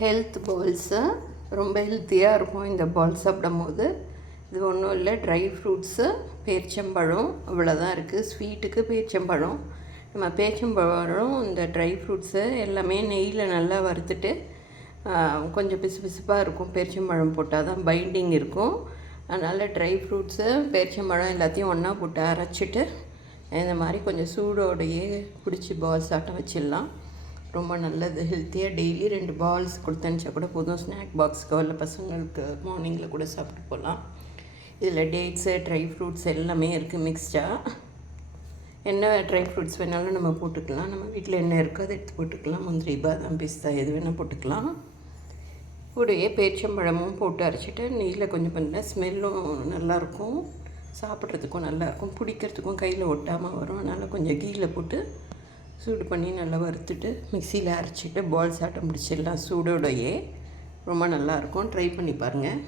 Health balls ரொம்ப ஹெல்த்தியாக இருக்கும் இந்த பால் சாப்பிடும்போது. இது ஒன்றும் இல்லை, ட்ரை ஃப்ரூட்ஸு, பேரிச்சம்பழம் இவ்வளோதான் இருக்குது. ஸ்வீட்டுக்கு பேரிச்சம்பழம், நம்ம பேரிச்சம்பழம் இந்த ட்ரை ஃப்ரூட்ஸு எல்லாமே நெய்யில் நல்லா வறுத்துட்டு கொஞ்சம் பிசு பிசுப்பாக இருக்கும். பேரிச்சம்பழம் போட்டால் தான் பைண்டிங் இருக்கும். அதனால் ட்ரை ஃப்ரூட்ஸு பேரிச்சம்பழம் எல்லாத்தையும் ஒன்றா போட்டு அரைச்சிட்டு இந்த மாதிரி கொஞ்சம் சூடோடையே பிடிச்சி பால்ஸ் ஆட்டம் வச்சிடலாம். ரொம்ப நல்லது, ஹெல்த்தியாக. டெய்லி 2 பால்ஸ் கொடுத்து அனுப்பிச்சா கூட போதும். ஸ்நாக் பாக்ஸுக்கோ இல்லை பசங்களுக்கு மார்னிங்கில் கூட சாப்பிட்டு போகலாம். இதில் டேட்ஸு, ட்ரை ஃப்ரூட்ஸ் எல்லாமே இருக்குது மிக்ஸ்டாக. என்ன ட்ரை ஃப்ரூட்ஸ் வேணாலும் நம்ம போட்டுக்கலாம். நம்ம வீட்டில் என்ன இருக்கோ அதை எடுத்து போட்டுக்கலாம். முந்திரி, பாதாம், பிஸ்தா எது வேணால் போட்டுக்கலாம். கூடயே பேரிச்சம்பழமும் போட்டு அரைச்சிட்டு நெய்யில் கொஞ்சம் பண்ணால் ஸ்மெல்லும் நல்லாயிருக்கும், சாப்பிட்றதுக்கும் நல்லாயிருக்கும், பிடிக்கிறதுக்கும் கையில் ஒட்டாமல் வரும். அதனால் கொஞ்சம் கீயில் போட்டு சூடு பண்ணி நல்லா வறுத்துட்டு மிக்சியில் அரைச்சிட்டு பால்ஸ் ஆட்டம் முடிச்சிடலாம் சூடோடையே. ரொம்ப நல்லாயிருக்கும், ட்ரை பண்ணி பாருங்கள்.